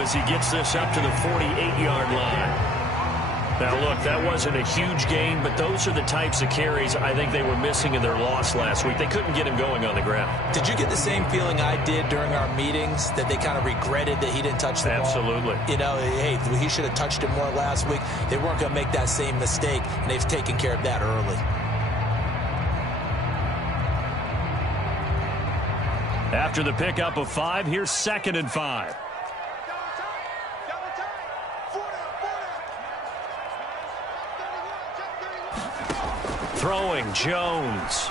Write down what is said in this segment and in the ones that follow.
drive as he gets this up to the 48-yard line. Now, look, that wasn't a huge gain, but those are the types of carries I think they were missing in their loss last week. They couldn't get him going on the ground. Did you get the same feeling I did during our meetings, that they kind of regretted that he didn't touch the ball? Absolutely. You know, hey, he should have touched it more last week. They weren't going to make that same mistake, and they've taken care of that early. After the pickup of 5, here's 2nd and 5. Throwing, Jones.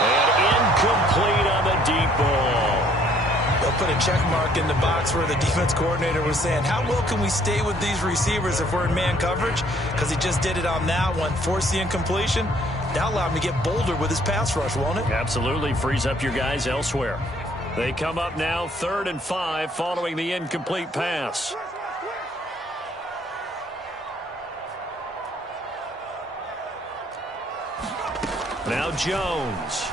And incomplete on the deep ball. They'll put a check mark in the box where the defense coordinator was saying, how well can we stay with these receivers if we're in man coverage? Because he just did it on that one, forced the incompletion. That'll allow him to get bolder with his pass rush, won't it? Absolutely. Frees up your guys elsewhere. They come up now 3rd and 5 following the incomplete pass. Now Jones.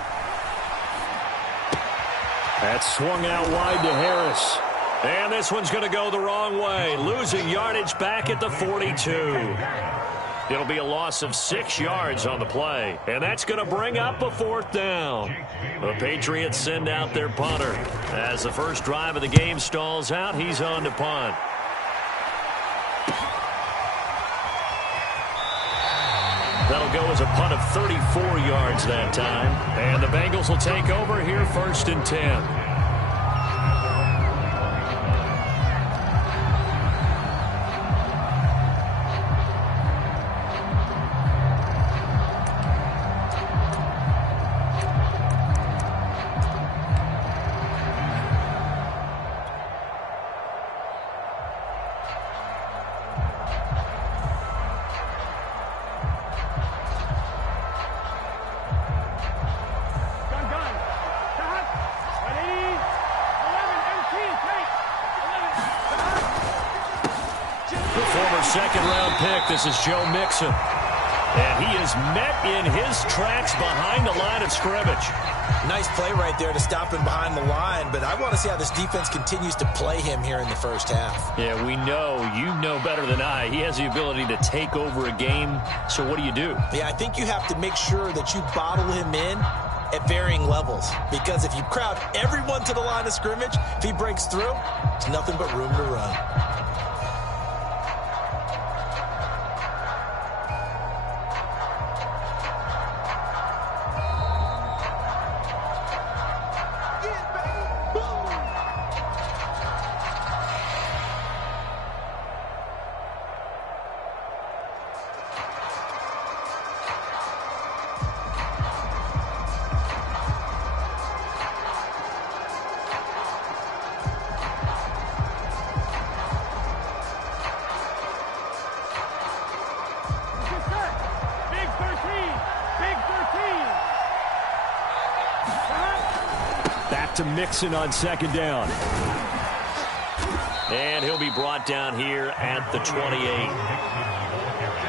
That's swung out wide to Harris. And this one's going to go the wrong way. Losing yardage back at the 42. It'll be a loss of 6 yards on the play. And that's going to bring up a 4th down. The Patriots send out their punter. As the first drive of the game stalls out, he's on to punt. That'll go as a punt of 34 yards that time. And the Bengals will take over here 1st and 10. Second-round pick. This is Joe Mixon. And he is met in his tracks behind the line of scrimmage. Nice play right there to stop him behind the line, but I want to see how this defense continues to play him here in the first half. Yeah, we know. You know better than I. He has the ability to take over a game, so what do you do? Yeah, I think you have to make sure that you bottle him in at varying levels, because if you crowd everyone to the line of scrimmage, if he breaks through, there's nothing but room to run. To Mixon on 2nd down. And he'll be brought down here at the 28.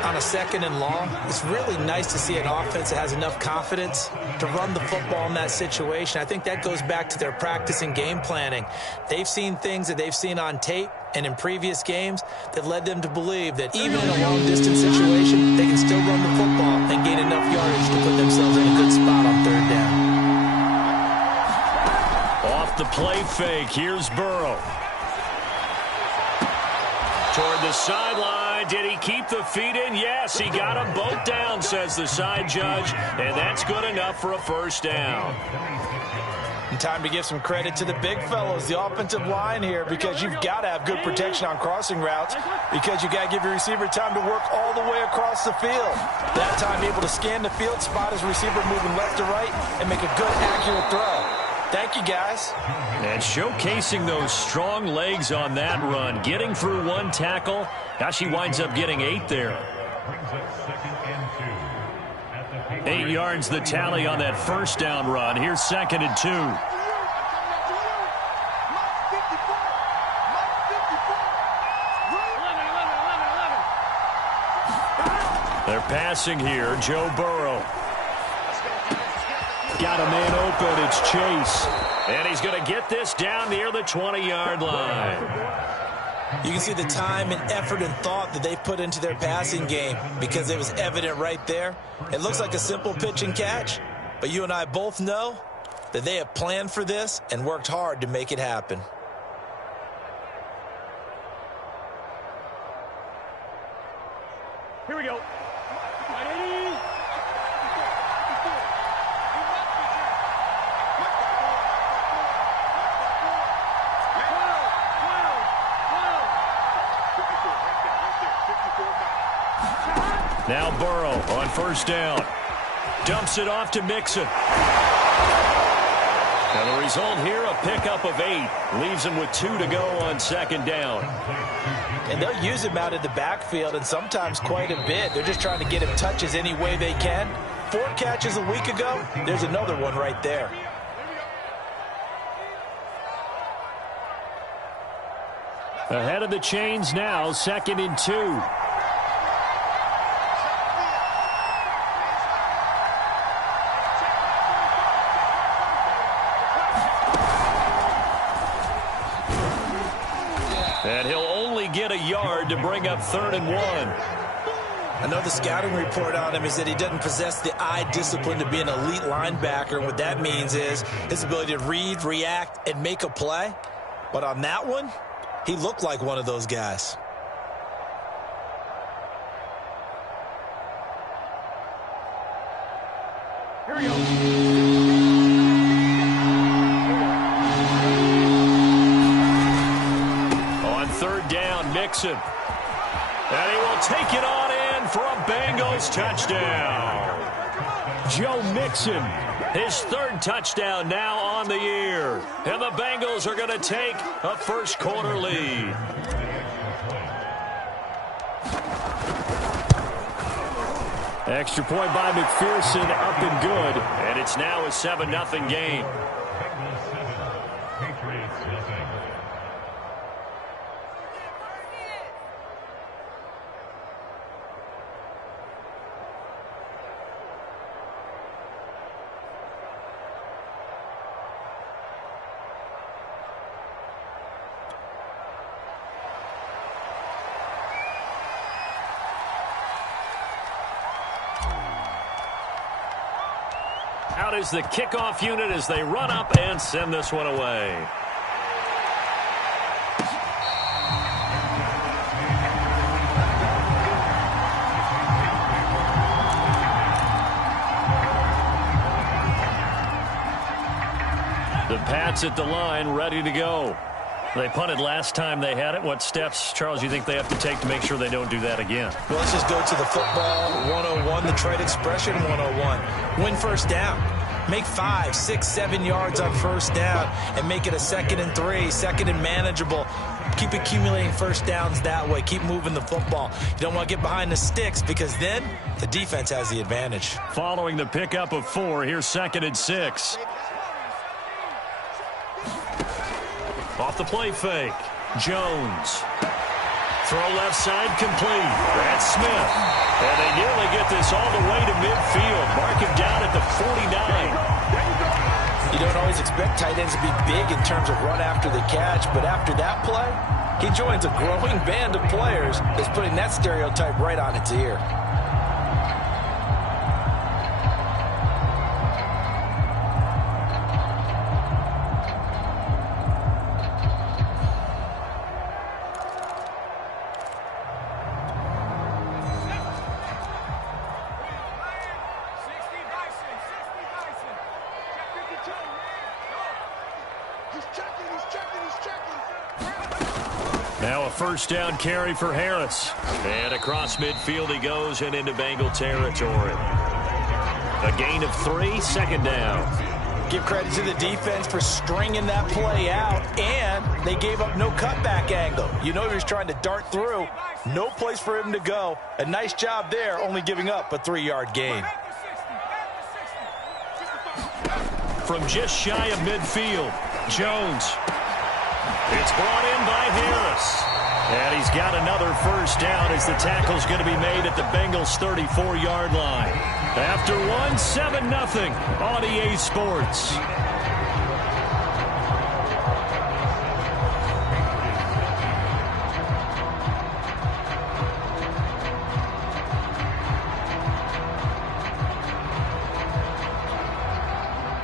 On a 2nd and long, it's really nice to see an offense that has enough confidence to run the football in that situation. I think that goes back to their practice and game planning. They've seen things that they've seen on tape and in previous games that led them to believe that even in a long-distance situation, they can still run the football and gain enough yardage to put themselves in a good spot on 3rd down. Off the play fake, here's Burrow. Toward the sideline, did he keep the feet in? Yes, he got them both down, says the side judge, and that's good enough for a 1st down. And time to give some credit to the big fellows, the offensive line here, because you've got to have good protection on crossing routes, because you got to give your receiver time to work all the way across the field. That time, able to scan the field, spot his receiver moving left to right, and make a good, accurate throw. Thank you, guys. And showcasing those strong legs on that run. Getting through 1 tackle. Now she winds up getting 8 there. 8 yards the tally on that 1st down run. Here's 2nd and 2. They're passing here. Joe Burrow. Got a man open. It's Chase. And he's going to get this down near the 20-yard line. You can see the time and effort and thought that they put into their passing game because it was evident right there. It looks like a simple pitch and catch, but you and I both know that they have planned for this and worked hard to make it happen. Here we go. Now Burrow on first down. Dumps it off to Mixon. And the result here, a pickup of 8. Leaves him with 2 to go on second down. And they'll use him out in the backfield, and sometimes quite a bit. They're just trying to get him touches any way they can. 4 catches a week ago. There's another one right there. Ahead of the chains now, 2nd and 2. And he'll only get a yard to bring up 3rd and 1. I know the scouting report on him is that he doesn't possess the eye discipline to be an elite linebacker. And what that means is his ability to read, react, and make a play. But on that one, he looked like one of those guys. Here we go. Mixon. And he will take it on in for a Bengals touchdown. Joe Mixon, his 3rd touchdown now on the year. And the Bengals are going to take a first quarter lead. Extra point by McPherson, up and good. And it's now a 7-0 game. Out is the kickoff unit as they run up and send this one away. The Pats at the line, ready to go. They punted last time they had it. What steps, Charles, you think they have to take to make sure they don't do that again? Well, let's just go to the football 101, the trade expression 101. Win first down. Make 5, 6, 7 yards on first down and make it a 2nd and 3, 2nd and manageable. Keep accumulating first downs that way. Keep moving the football. You don't want to get behind the sticks because then the defense has the advantage. Following the pickup of 4, here's 2nd and 6. Off the play fake. Jones. Throw left side complete. That's Smith. And they nearly get this all the way to midfield. Mark him down at the 49. You don't always expect tight ends to be big in terms of run after the catch, but after that play, he joins a growing band of players that's putting that stereotype right on its ear. Now a first down carry for Harris. And across midfield he goes and into Bengal territory. A gain of 3, 2nd down. Give credit to the defense for stringing that play out, and they gave up no cutback angle. You know he was trying to dart through. No place for him to go. A nice job there, only giving up a 3-yard gain. From just shy of midfield, Jones. It's brought in by Harris. And he's got another first down as the tackle's going to be made at the Bengals' 34-yard line. After one, 7-0 on EA Sports.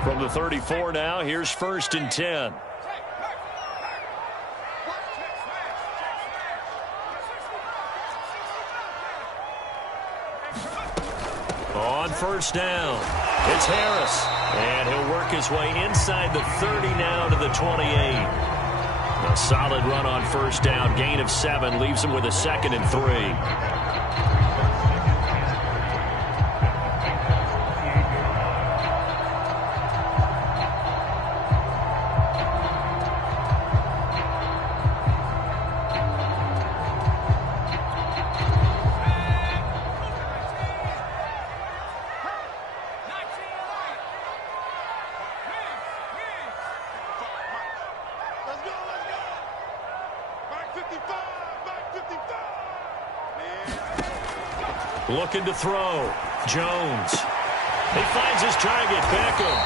From the 34 now, here's 1st and 10. On 1st down, it's Harris. And he'll work his way inside the 30 now to the 28. A solid run on 1st down, gain of 7, leaves him with a 2nd and 3. Looking to throw. Jones. He finds his target, Beckham.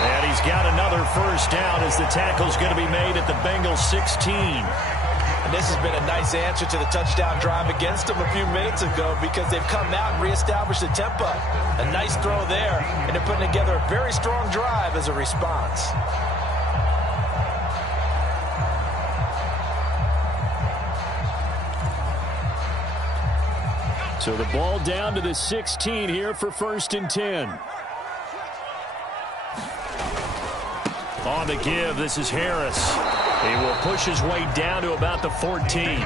And he's got another 1st down as the tackle's going to be made at the Bengals 16. And this has been a nice answer to the touchdown drive against them a few minutes ago because they've come out and reestablished the tempo. A nice throw there, and they're putting together a very strong drive as a response. So the ball down to the 16 here for 1st and 10. On the give, this is Harris. He will push his way down to about the 14.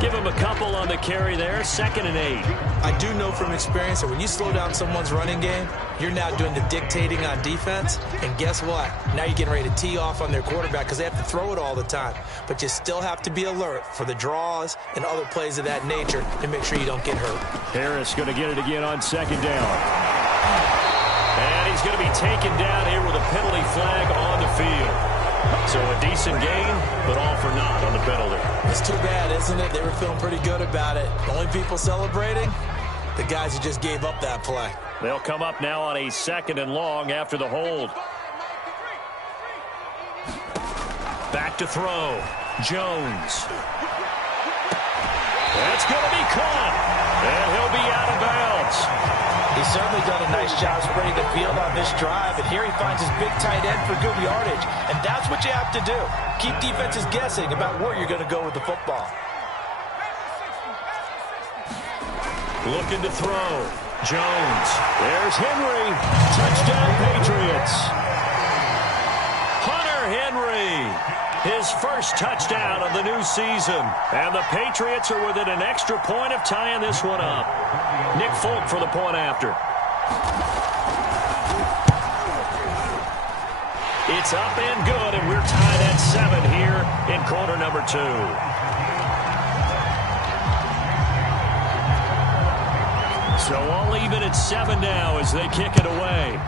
Give him a couple on the carry there, 2nd and 8. I do know from experience that when you slow down someone's running game, you're now doing the dictating on defense. And guess what? Now you're getting ready to tee off on their quarterback because they have to throw it all the time. But you still have to be alert for the draws and other plays of that nature to make sure you don't get hurt. Harris going to get it again on 2nd down. And he's going to be taken down here with a penalty flag on the field. So a decent gain, but all for naught on the penalty. It's too bad, isn't it? They were feeling pretty good about it. The only people celebrating, the guys who just gave up that play. They'll come up now on a 2nd and long after the hold. Back to throw. Jones. That's going to be caught. And he'll be out of bounds. He's certainly done a nice job spreading the field on this drive, and here he finds his big tight end for good yardage. And that's what you have to do. Keep defenses guessing about where you're going to go with the football. Looking to throw. Jones. There's Henry. Touchdown, Patriots. Hunter Henry. His 1st touchdown of the new season. And the Patriots are within an extra point of tying this one up. Nick Folk for the point after. It's up and good, and we're tied at 7 here in quarter number 2. So all even at 7 now as they kick it away.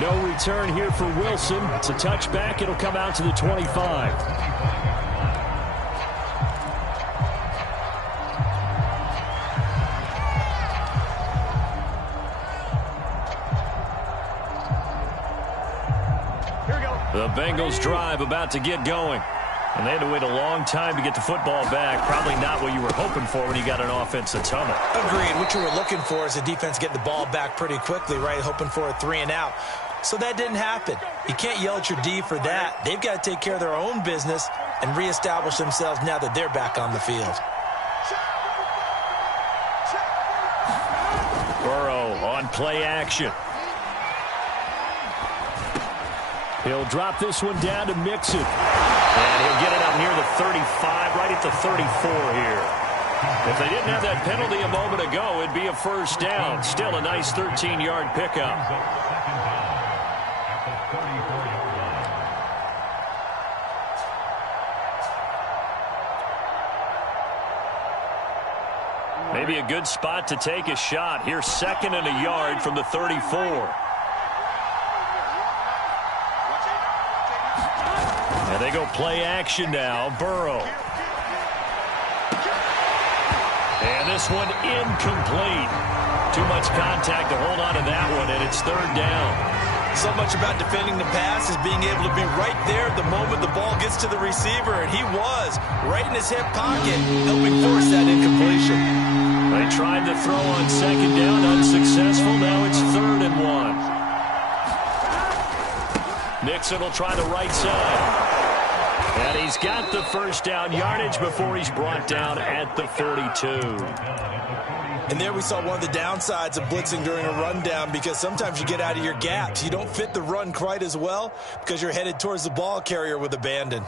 No return here for Wilson. It's a touchback. It'll come out to the 25. The Bengals drive about to get going. And they had to wait a long time to get the football back. Probably not what you were hoping for when you got an offense that's humming. Agreed. What you were looking for is the defense getting the ball back pretty quickly, right? Hoping for a 3 and out. So that didn't happen. You can't yell at your D for that. They've got to take care of their own business and reestablish themselves now that they're back on the field. Burrow on play action. He'll drop this one down to Mixon. And he'll get it up near the 35, right at the 34 here. If they didn't have that penalty a moment ago, it'd be a 1st down. Still a nice 13-yard pickup. Maybe a good spot to take a shot. Here's 2nd and a yard from the 34. And they go play action now. Burrow. And this one incomplete. Too much contact to hold on to that one, and it's third down. So much about defending the pass is being able to be right there the moment the ball gets to the receiver, and he was right in his hip pocket, helping force that incompletion. They tried to throw on second down, unsuccessful. Now it's 3rd and 1. Nixon will try the right side. And he's got the first down yardage before he's brought down at the 42. And there we saw one of the downsides of blitzing during a rundown, because sometimes you get out of your gaps. You don't fit the run quite as well because you're headed towards the ball carrier with abandon.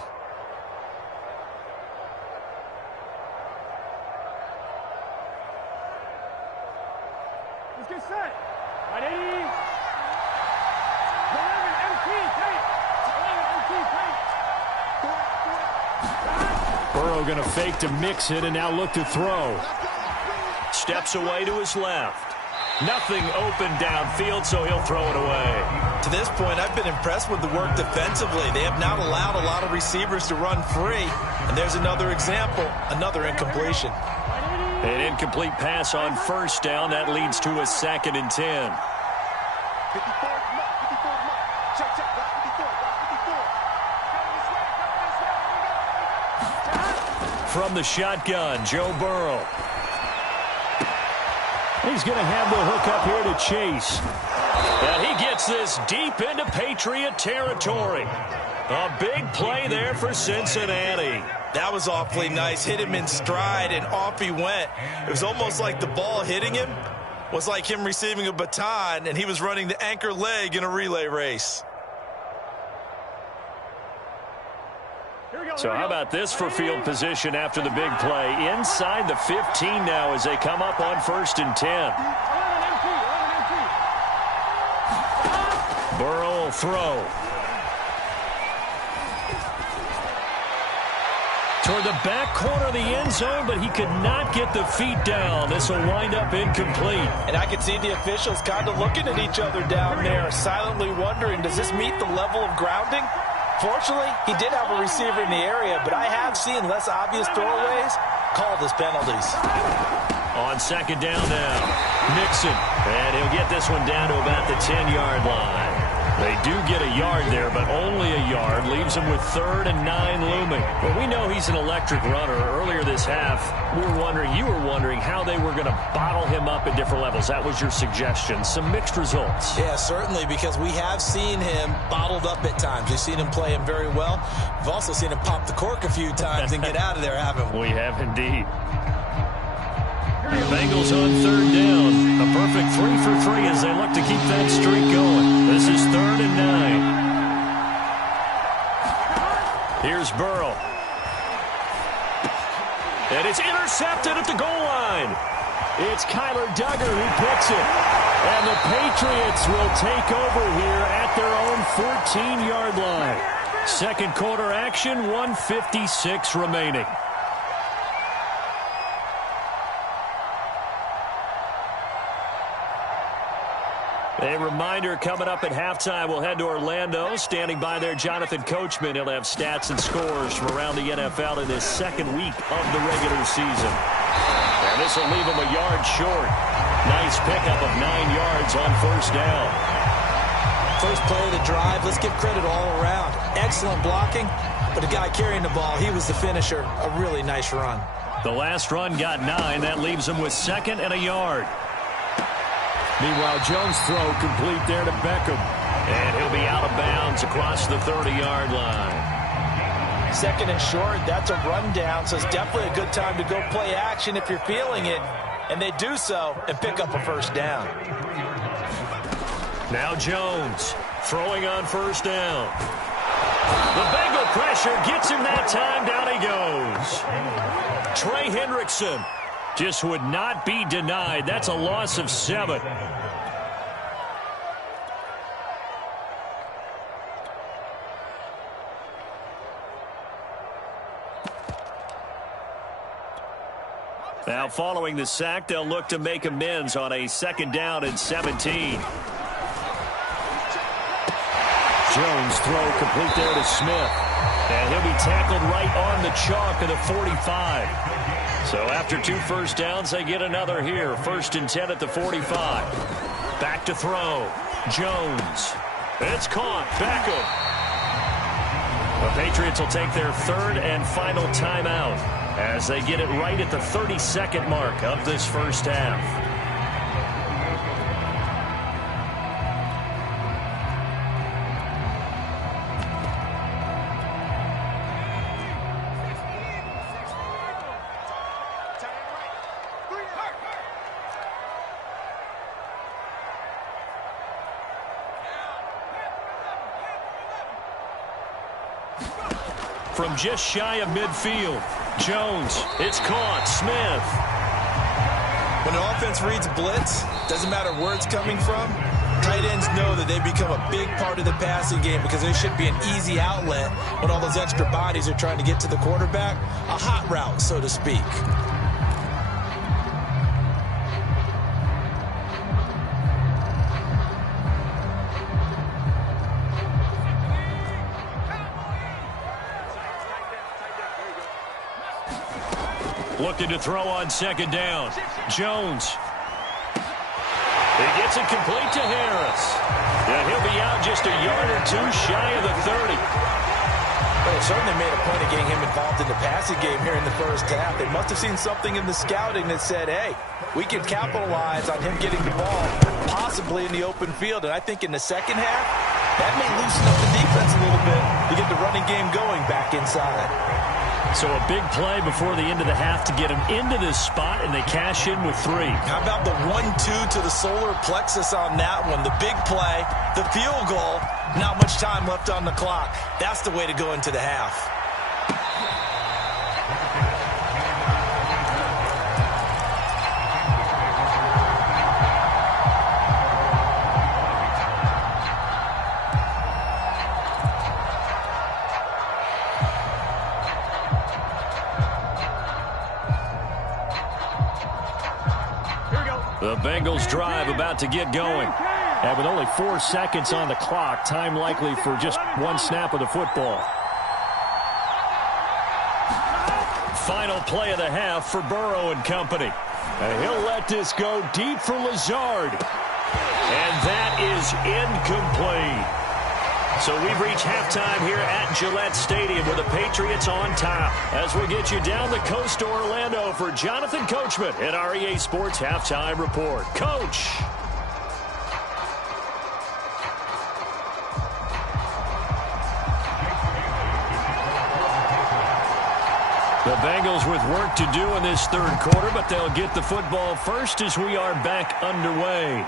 Let's get set. 180. 11 MT, tight. 11 MT, tight. Burrow going to fake to mix it and now look to throw. Steps away to his left. Nothing open downfield, so he'll throw it away. To this point, I've been impressed with the work defensively. They have not allowed a lot of receivers to run free. And there's another example, another incompletion. An incomplete pass on first down. That leads to a 2nd and 10. 54, check, check, 54. From the shotgun, Joe Burrow. He's going to have the hook up here to Chase. And he gets this deep into Patriot territory. A big play there for Cincinnati. That was awfully nice. Hit him in stride, and off he went. It was almost like the ball hitting him was like him receiving a baton, and he was running the anchor leg in a relay race. So how about this for field position after the big play? Inside the 15 now as they come up on 1st and 10. Burrow will throw. Toward the back corner of the end zone, but he could not get the feet down. This will wind up incomplete. And I could see the officials kind of looking at each other down there, silently wondering, does this meet the level of grounding? Fortunately, he did have a receiver in the area, but I have seen less obvious throwaways called as penalties. On second down now, Nixon. And he'll get this one down to about the 10-yard line. They do get a yard there, but only a yard. Leaves him with 3rd and 9 looming. Well, we know he's an electric runner. Earlier this half, you were wondering how they were going to bottle him up at different levels. That was your suggestion. Some mixed results. Yeah, certainly, because we have seen him bottled up at times. We've seen him play him very well. We've also seen him pop the cork a few times and get out of there, haven't we? We have indeed. The Bengals on 3rd down. A perfect 3 for 3 as they look to keep that streak going. This is 3rd and 9. Here's Burrow. And it's intercepted at the goal line. It's Kyler Duggar who picks it. And the Patriots will take over here at their own 14-yard line. Second quarter action, 1:56 remaining. A reminder coming up at halftime, we'll head to Orlando. Standing by there, Jonathan Coachman. He'll have stats and scores from around the NFL in this second week of the regular season. And this will leave him a yard short. Nice pickup of 9 yards on first down. First play of the drive, let's give credit all around. Excellent blocking, but the guy carrying the ball, he was the finisher. A really nice run. The last run got 9. That leaves him with 2nd and a yard. Meanwhile, Jones' throw complete there to Beckham. And he'll be out of bounds across the 30-yard line. 2nd and short, that's a rundown, so it's definitely a good time to go play action if you're feeling it. And they do so and pick up a first down. Now Jones throwing on first down. The Bengal pressure gets him that time. Down he goes. Trey Hendrickson just would not be denied. That's a loss of 7. Now following the sack, they'll look to make amends on a 2nd down and 17. Jones throw complete there to Smith. And he'll be tackled right on the chalk of the 45. So after 2 first downs, they get another here. 1st and 10 at the 45. Back to throw. Jones. It's caught. Beckham. The Patriots will take their 3rd and final timeout as they get it right at the 32nd mark of this first half. From just shy of midfield, Jones, it's caught. Smith. When the offense reads blitz, doesn't matter where it's coming from, tight ends know that they become a big part of the passing game because they should be an easy outlet when all those extra bodies are trying to get to the quarterback. A hot route, so to speak. Looking to throw on 2nd down. Jones. He gets it complete to Harris. And he'll be out just a yard or 2 shy of the 30. Well, they certainly made a point of getting him involved in the passing game here in the first half. They must have seen something in the scouting that said, hey, we can capitalize on him getting the ball, possibly in the open field. And I think in the second half, that may loosen up the defense a little bit to get the running game going back inside. So a big play before the end of the half to get him into this spot, and they cash in with 3. How about the 1-2 to the solar plexus on that one? The big play, the field goal, not much time left on the clock. That's the way to go into the half. The Bengals drive about to get going. And with only 4 seconds on the clock, time likely for just 1 snap of the football. Final play of the half for Burrow and company. And he'll let this go deep for Lazard. And that is incomplete. So we've reached halftime here at Gillette Stadium with the Patriots on top. As we get you down the coast to Orlando for Jonathan Coachman at our EA Sports Halftime Report. Coach. The Bengals with work to do in this 3rd quarter, but they'll get the football first as we are back underway.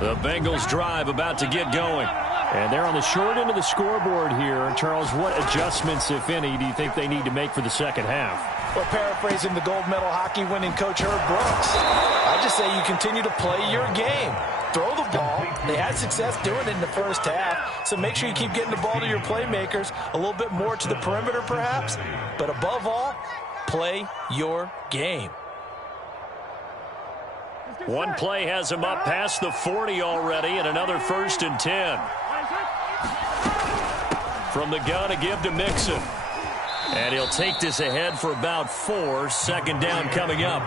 The Bengals drive about to get going. And they're on the short end of the scoreboard here. Charles, what adjustments, if any, do you think they need to make for the second half? Well, paraphrasing the gold medal hockey winning coach Herb Brooks, I just say you continue to play your game. Throw the ball. They had success doing it in the first half, so make sure you keep getting the ball to your playmakers, a little bit more to the perimeter perhaps, but above all, play your game. One play has him up past the 40 already, and another 1st and 10. From the gun to give to Mixon. And he'll take this ahead for about 4. 2nd down coming up.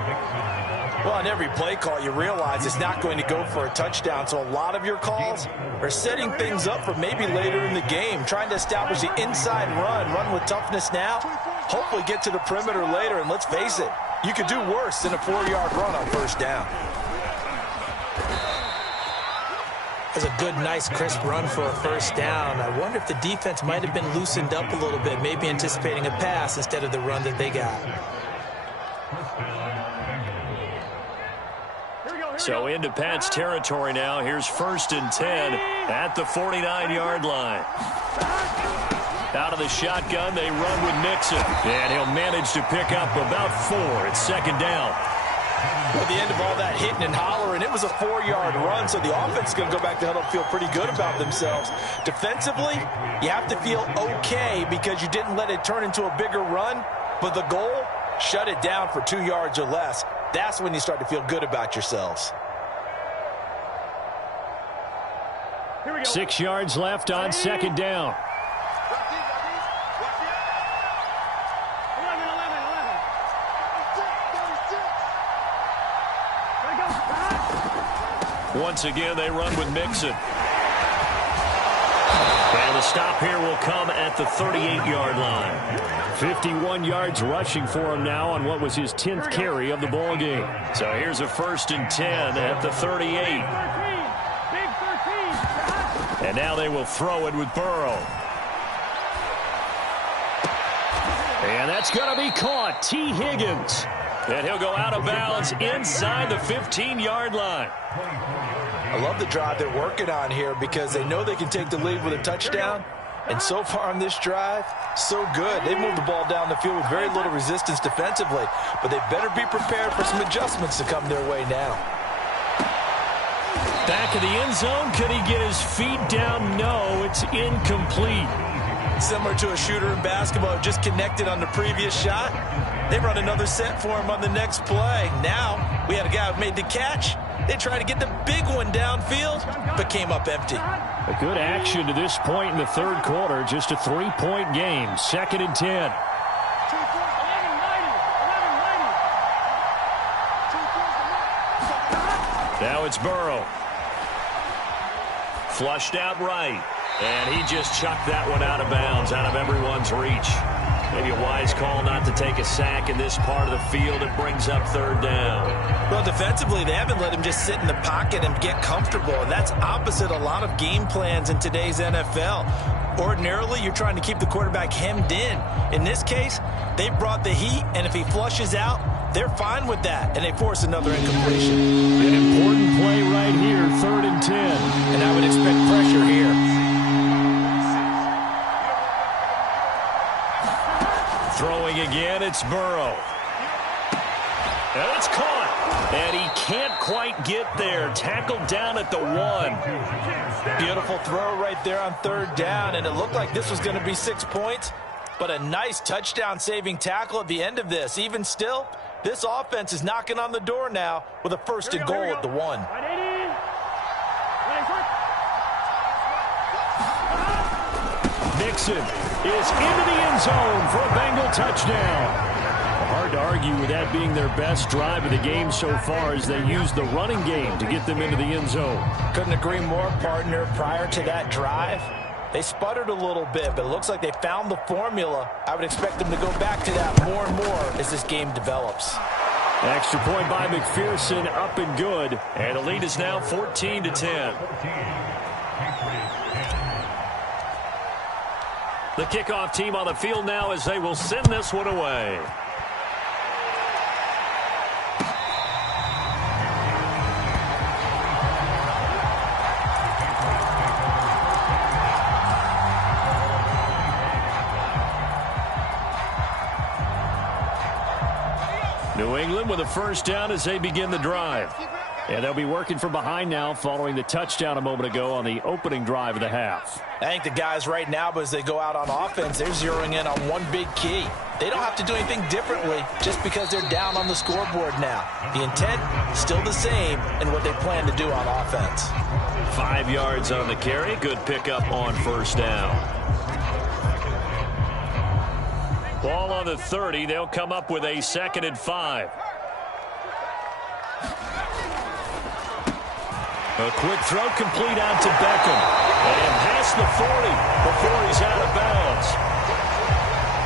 Well, on every play call, you realize it's not going to go for a touchdown, so a lot of your calls are setting things up for maybe later in the game, trying to establish the inside run with toughness now, hopefully get to the perimeter later, and let's face it, you could do worse than a 4-yard run on 1st down. That's a good, nice, crisp run for a 1st down. I wonder if the defense might have been loosened up a little bit, maybe anticipating a pass instead of the run that they got. So into Pat's territory now. Here's 1st and 10 at the 49-yard line. Out of the shotgun, they run with Mixon. And he'll manage to pick up about 4. It's 2nd down. Well, the end of all that hitting and hollering, it was a 4-yard run, so the offense is going to go back to huddle and feel pretty good about themselves. Defensively, you have to feel okay because you didn't let it turn into a bigger run, but the goal, shut it down for 2 yards or less. That's when you start to feel good about yourselves. 6 yards left on second down. Once again, they run with Mixon. And the stop here will come at the 38-yard line. 51 yards rushing for him now on what was his 10th carry of the ball game. So here's a 1st and 10 at the 38. And now they will throw it with Burrow. And that's going to be caught. T. Higgins. And he'll go out of bounds inside the 15-yard line. I love the drive they're working on here because they know they can take the lead with a touchdown. And so far on this drive, so good. They moved the ball down the field with very little resistance defensively. But they better be prepared for some adjustments to come their way now. Back of the end zone. Could he get his feet down? No, it's incomplete. Similar to a shooter in basketball, just connected on the previous shot. They run another set for him on the next play. Now, we had a guy who made the catch. They tried to get the big one downfield, but came up empty. A good action to this point in the third quarter. Just a 3-point game. 2nd and 10. Now it's Burrow. Flushed out right. And he just chucked that one out of bounds, out of everyone's reach. Maybe a wise call not to take a sack in this part of the field. It brings up 3rd down. Well, defensively, they haven't let him just sit in the pocket and get comfortable. And that's opposite a lot of game plans in today's NFL. Ordinarily, you're trying to keep the quarterback hemmed in. In this case, they brought the heat, and if he flushes out, they're fine with that, and they force another incompletion. An important play right here, 3rd and 10. And I would expect pressure here. Throwing again, it's Burrow. And it's caught. And he can't quite get there. Tackled down at the 1. Beautiful throw right there on 3rd down, and it looked like this was going to be 6 points, but a nice touchdown-saving tackle at the end of this. Even still, this offense is knocking on the door now with a 1st and goal at the 1. Mixon is into the end zone for a Bengal touchdown. Hard to argue with that being their best drive of the game so far as they used the running game to get them into the end zone. Couldn't agree more, partner. Prior to that drive, they sputtered a little bit, but it looks like they found the formula. I would expect them to go back to that more and more as this game develops. Extra point by McPherson, up and good. And the lead is now 14-10. The kickoff team on the field now as they will send this one away. New England with a 1st down as they begin the drive. And they'll be working from behind now following the touchdown a moment ago on the opening drive of the half. I think the guys right now, but as they go out on offense, they're zeroing in on one big key. They don't have to do anything differently just because they're down on the scoreboard now. The intent still the same in what they plan to do on offense. 5 yards on the carry. Good pickup on 1st down. Ball on the 30. They'll come up with a 2nd and 5. A quick throw complete out to Beckham. And past the 40 before he's out of bounds.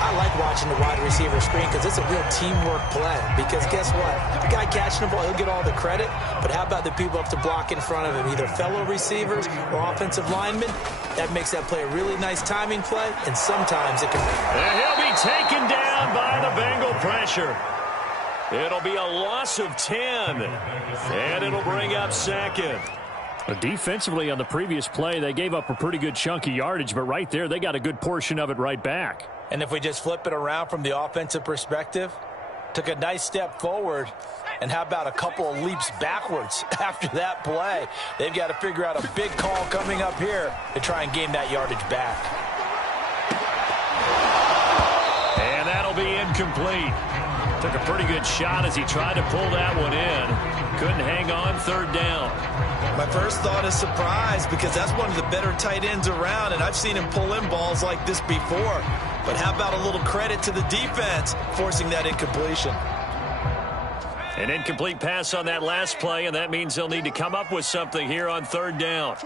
I like watching the wide receiver screen because it's a real teamwork play. Because guess what? The guy catching the ball, he'll get all the credit. But how about the people up to block in front of him? Either fellow receivers or offensive linemen. That makes that play a really nice timing play. And sometimes it can... And he'll be taken down by the Bengal pressure. It'll be a loss of 10. And it'll bring up 2nd. Defensively on the previous play, they gave up a pretty good chunk of yardage, but right there, they got a good portion of it right back. And if we just flip it around from the offensive perspective, Took a nice step forward. And how about a couple of leaps backwards after that play? They've got to figure out a big call coming up here to try and gain that yardage back. And that'll be incomplete. Took a pretty good shot as he tried to pull that one in. Couldn't hang on, third down. My first thought is surprise, because that's one of the better tight ends around, and I've seen him pull in balls like this before. But how about a little credit to the defense forcing that incompletion? An incomplete pass on that last play, and that means they'll need to come up with something here on third down.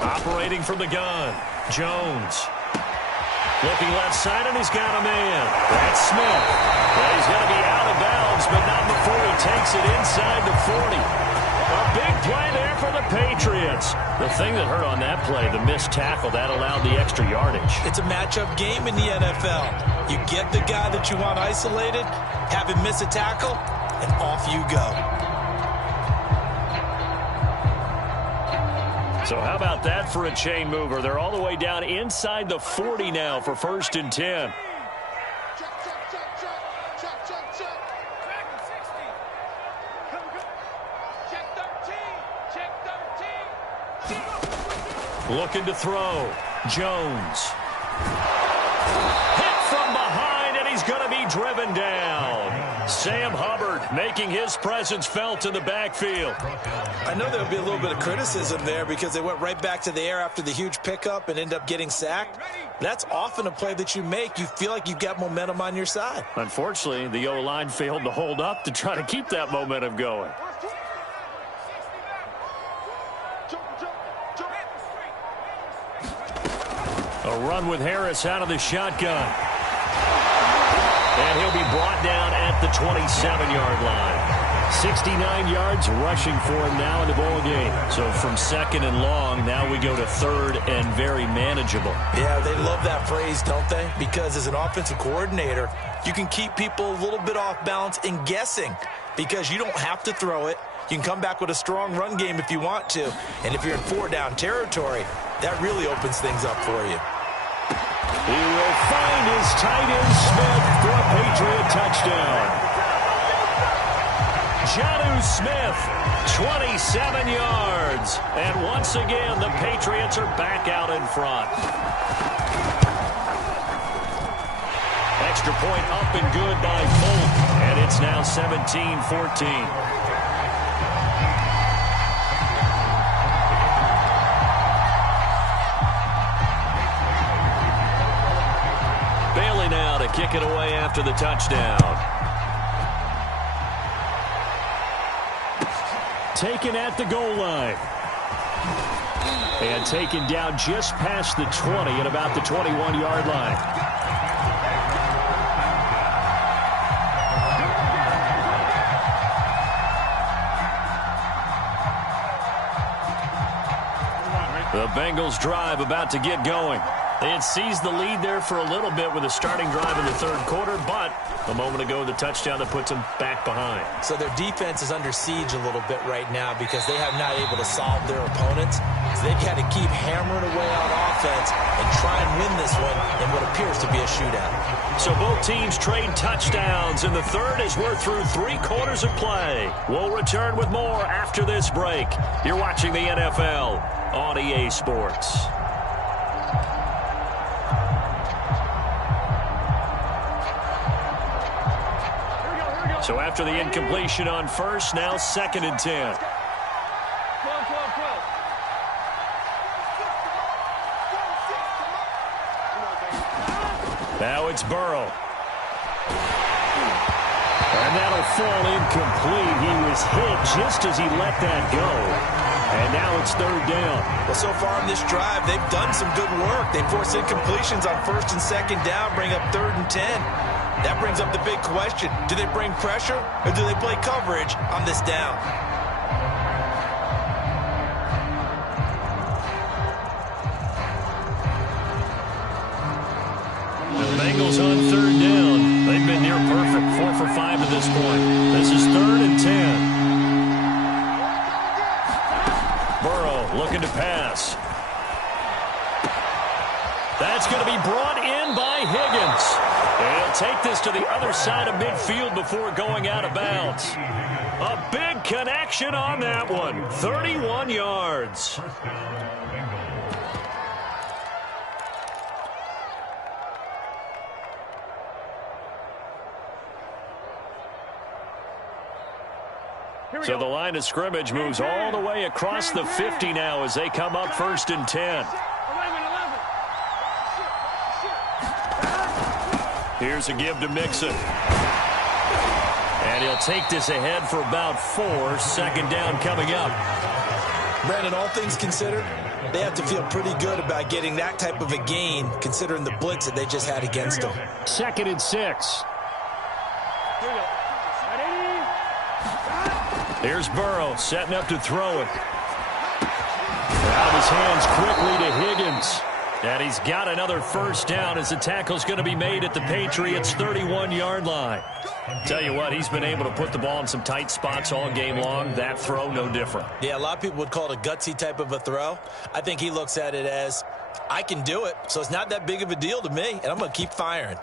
Operating from the gun, Jones. Looking left side, and he's got a man. That's Smith. Well, he's going to be out of bounds, but not before he takes it inside the 40. A big play there for the Patriots. The thing that hurt on that play, the missed tackle, that allowed the extra yardage. It's a matchup game in the NFL. You get the guy that you want isolated, have him miss a tackle, and off you go. So how about that for a chain mover? They're all the way down inside the 40 now for 1st and 10. Looking to throw. Jones. Hit from behind, and he's going to be driven down. Sam Hubbard making his presence felt in the backfield. I know there'll be a little bit of criticism there because they went right back to the air after the huge pickup and end up getting sacked. That's often a play that you make. You feel like you've got momentum on your side. Unfortunately, the O-line failed to hold up to try to keep that momentum going. A run with Harris out of the shotgun. And he'll be brought down at the 27-yard line. 69 yards rushing for him now in the ball game. So from 2nd and long, now we go to 3rd and very manageable. Yeah, they love that phrase, don't they? Because as an offensive coordinator, you can keep people a little bit off balance and guessing because you don't have to throw it. You can come back with a strong run game if you want to. And if you're in 4-down territory, that really opens things up for you. He will find his tight end Smith for a Patriot touchdown. Jonnu Smith, 27 yards. And once again, the Patriots are back out in front. Extra point up and good by Folk. And it's now 17-14. Now to kick it away after the touchdown. Taken at the goal line. And taken down just past the 20 at about the 21-yard line. The Bengals drive about to get going. They had seized the lead there for a little bit with a starting drive in the 3rd quarter, but a moment ago, the touchdown that puts them back behind. So their defense is under siege a little bit right now because they have not able to solve their opponents. So they've had to keep hammering away on offense and try and win this one in what appears to be a shootout. So both teams trade touchdowns in the 3rd as we're through 3 quarters of play. We'll return with more after this break. You're watching the NFL on EA Sports. So after the incompletion on 1st, now 2nd and 10. Now it's Burrow. And that'll fall incomplete. He was hit just as he let that go. And now it's 3rd down. Well, so far in this drive, they've done some good work. They force incompletions on 1st and 2nd down, bring up 3rd and 10. That brings up the big question. Do they bring pressure or do they play coverage on this down? The Bengals on 3rd down. They've been near perfect, 4 for 5 to this point. This is 3rd and 10. Burrow looking to pass. That's going to be brought in by Higgins. And he'll take this to the other side of midfield before going out of bounds. A big connection on that one. 31 yards. So the line of scrimmage moves all the way across the 50 now as they come up 1st and 10. Here's a give to Mixon. And he'll take this ahead for about 4. 2nd down coming up. Brandon, all things considered, they have to feel pretty good about getting that type of a gain considering the blitz that they just had against them. 2nd and 6. Here's Burrow setting up to throw it. Out of his hands quickly to Higgins. And he's got another 1st down as the tackle's going to be made at the Patriots' 31-yard line. Tell you what, he's been able to put the ball in some tight spots all game long. That throw, no different. Yeah, a lot of people would call it a gutsy type of a throw. I think he looks at it as, I can do it, so it's not that big of a deal to me, and I'm going to keep firing.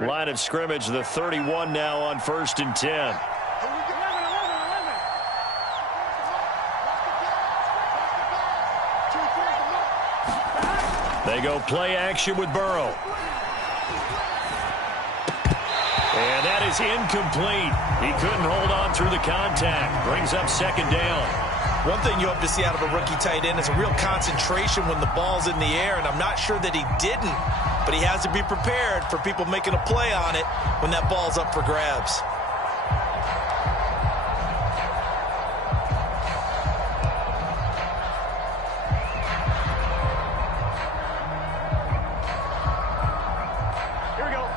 Line of scrimmage, the 31 now on 1st and 10. They go play action with Burrow. And that is incomplete. He couldn't hold on through the contact. Brings up 2nd down. One thing you hope to see out of a rookie tight end is a real concentration when the ball's in the air, and I'm not sure that he didn't, but he has to be prepared for people making a play on it when that ball's up for grabs.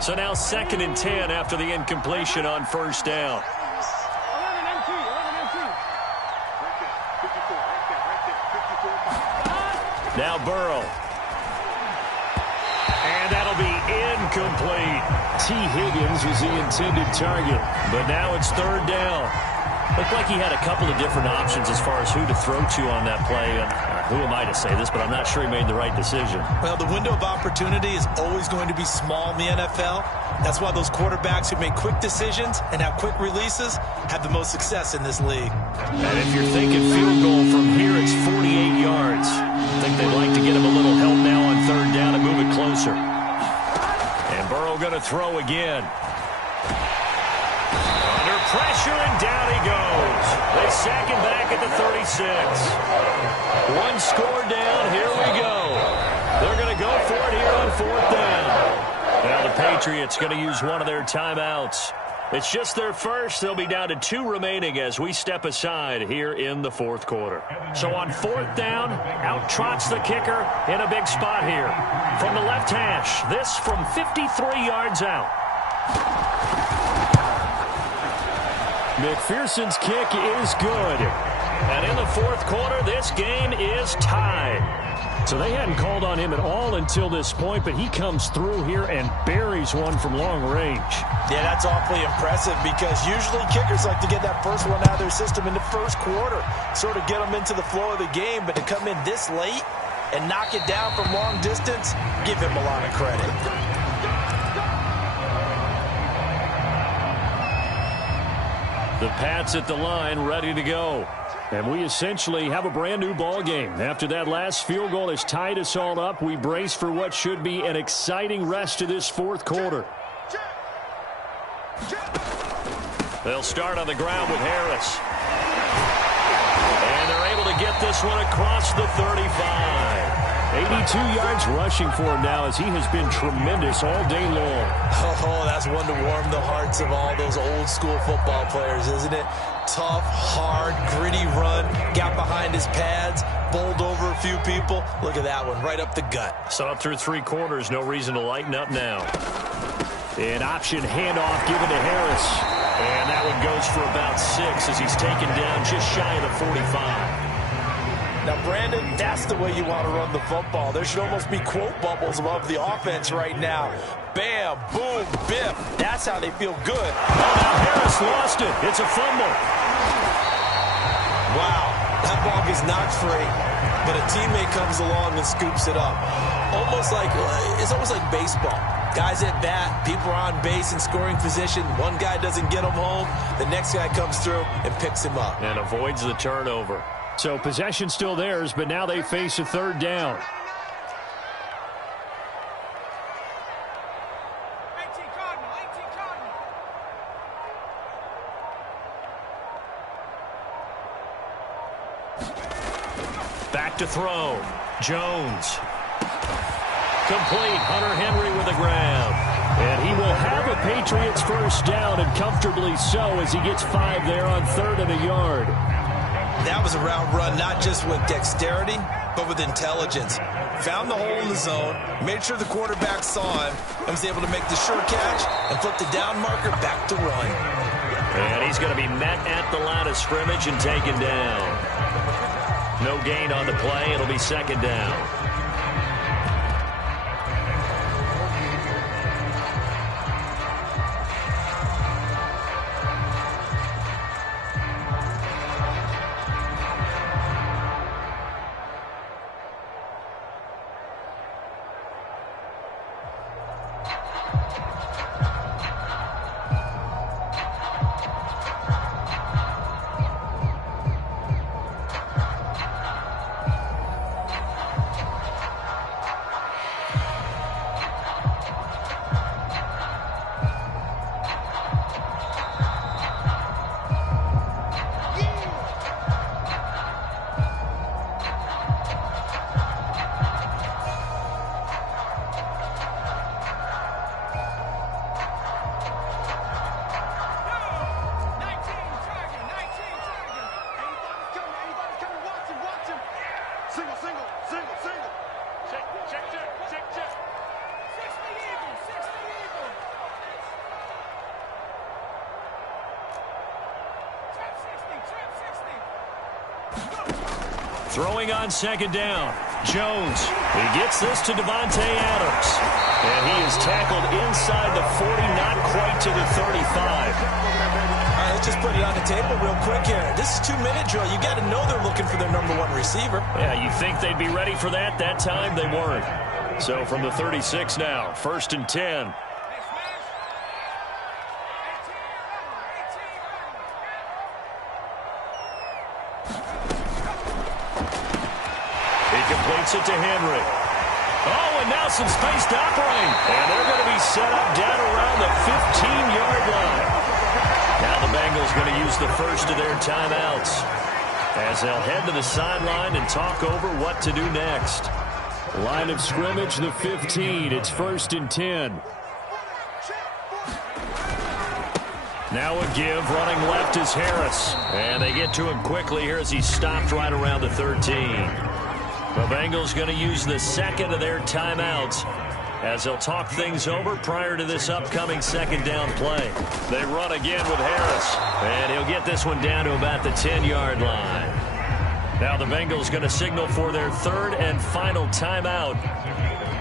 So now 2nd and 10 after the incompletion on 1st down. Now Burrow. And that'll be incomplete. T. Higgins was the intended target. But now it's 3rd down. Looked like he had a couple of different options as far as who to throw to on that play. And who am I to say this, but I'm not sure he made the right decision. Well, the window of opportunity is always going to be small in the NFL. That's why those quarterbacks who make quick decisions and have quick releases have the most success in this league. And if you're thinking field goal from here, it's 48 yards. I think they'd like to get him a little help now on 3rd down and move it closer. And Burrow going to throw again. Under pressure, and down he goes. They sack him back at the 36. 1 score down. Here we go. They're going to go for it here on 4th down. Now the Patriots going to use one of their timeouts. It's just their first. They'll be down to 2 remaining as we step aside here in the 4th quarter. So on 4th down, out trots the kicker in a big spot here. From the left hash, this from 53 yards out. McPherson's kick is good. And in the 4th quarter, this game is tied. So they hadn't called on him at all until this point, but he comes through here and buries one from long range. Yeah, that's awfully impressive because usually kickers like to get that first one out of their system in the 1st quarter, sort of get them into the flow of the game, but to come in this late and knock it down from long distance, give him a lot of credit. The Pats at the line, ready to go. And we essentially have a brand-new ball game. After that last field goal has tied us all up, we brace for what should be an exciting rest to this 4th quarter. They'll start on the ground with Harris. And they're able to get this one across the 35. 82 yards rushing for him now as he has been tremendous all day long. Oh, that's one to warm the hearts of all those old-school football players, isn't it? Tough, hard, gritty run, got behind his pads, bowled over a few people. Look at that one, right up the gut. So up through 3 quarters, no reason to lighten up now. An option handoff given to Harris. And that one goes for about 6 as he's taken down just shy of the 45. Now, Brandon, that's the way you want to run the football. There should almost be quote bubbles above the offense right now. Bam, boom, biff. That's how they feel good. Oh, now Harris lost it. It's a fumble. Wow, that ball gets knocked free, but a teammate comes along and scoops it up. It's almost like baseball. Guys at bat, people are on base in scoring position. One guy doesn't get him home. The next guy comes through and picks him up. And avoids the turnover. So possession still theirs, but now they face a third down. Back to throw. Jones. Complete. Hunter Henry with a grab. And he will have a Patriots first down, and comfortably so, as he gets 5 there on 3rd and a yard. That was a route run, not just with dexterity, but with intelligence. Found the hole in the zone, made sure the quarterback saw him, and was able to make the sure catch and flip the down marker back to run. And he's going to be met at the line of scrimmage and taken down. No gain on the play. It'll be 2nd down. Throwing on 2nd down. Jones. He gets this to Devontae Adams. And he is tackled inside the 40, not quite to the 35. All right, let's just put it on the table real quick here. This is 2-minute drill. You got to know they're looking for their #1 receiver. Yeah, you think they'd be ready for that? That time they weren't. So from the 36 now, 1st and 10. Completes it to Henry. Oh, and now some space to operate. And they're going to be set up down around the 15-yard line. Now the Bengals going to use the first of their timeouts as they'll head to the sideline and talk over what to do next. Line of scrimmage, the 15. It's 1st and 10. Now a give. Running left is Harris. And they get to him quickly here as he's stopped right around the 13. The Bengals going to use the 2nd of their timeouts as they'll talk things over prior to this upcoming 2nd down play. They run again with Harris, and he'll get this one down to about the 10-yard line. Now the Bengals going to signal for their 3rd and final timeout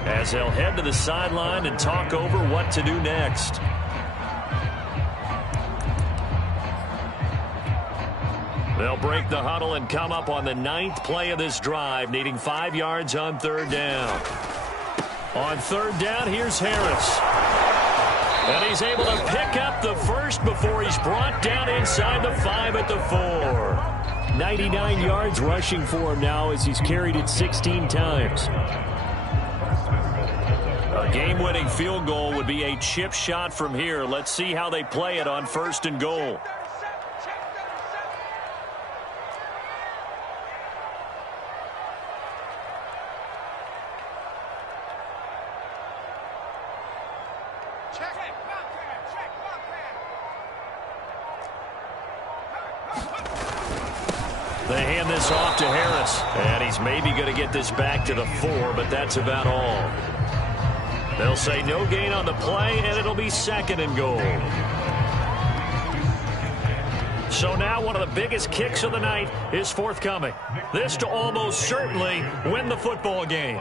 as they'll head to the sideline and talk over what to do next. They'll break the huddle and come up on the 9th play of this drive, needing 5 yards on 3rd down. On 3rd down, here's Harris. And he's able to pick up the first before he's brought down inside the 5 at the 4. 99 yards rushing for him now as he's carried it 16 times. A game-winning field goal would be a chip shot from here. Let's see how they play it on 1st and goal. They hand this off to Harris, and he's maybe going to get this back to the 4, but that's about all. They'll say no gain on the play, and it'll be 2nd and goal. So now one of the biggest kicks of the night is forthcoming. This to almost certainly win the football game.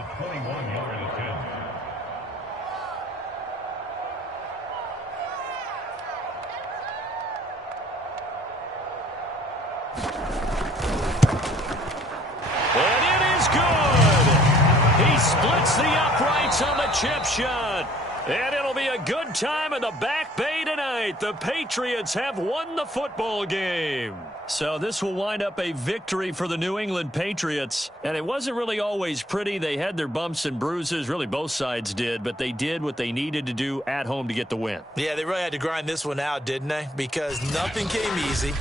And it is good. He splits the uprights on the chip shot. And it'll be a good time in the back bay tonight. The Patriots have won the football game. So this will wind up a victory for the New England Patriots. And it wasn't really always pretty. They had their bumps and bruises. Really, both sides did. But they did what they needed to do at home to get the win. Yeah, they really had to grind this one out, didn't they? Because nothing came easy.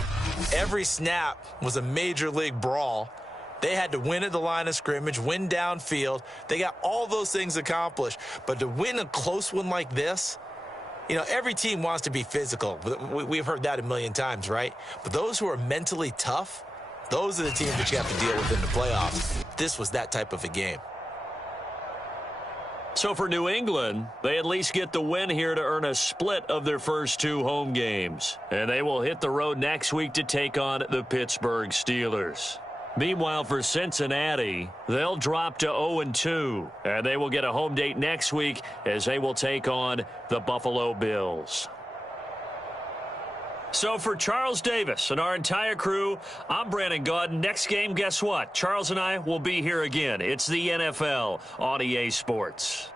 Every snap was a major league brawl. They had to win at the line of scrimmage, win downfield. They got all those things accomplished. But to win a close one like this, you know, every team wants to be physical. We've heard that a million times, right? But those who are mentally tough, those are the teams that you have to deal with in the playoffs. This was that type of a game. So for New England, they at least get the win here to earn a split of their first 2 home games. And they will hit the road next week to take on the Pittsburgh Steelers. Meanwhile, for Cincinnati, they'll drop to 0-2, and they will get a home date next week as they will take on the Buffalo Bills. So for Charles Davis and our entire crew, I'm Brandon Gaudin. Next game, guess what? Charles and I will be here again. It's the NFL on EA Sports.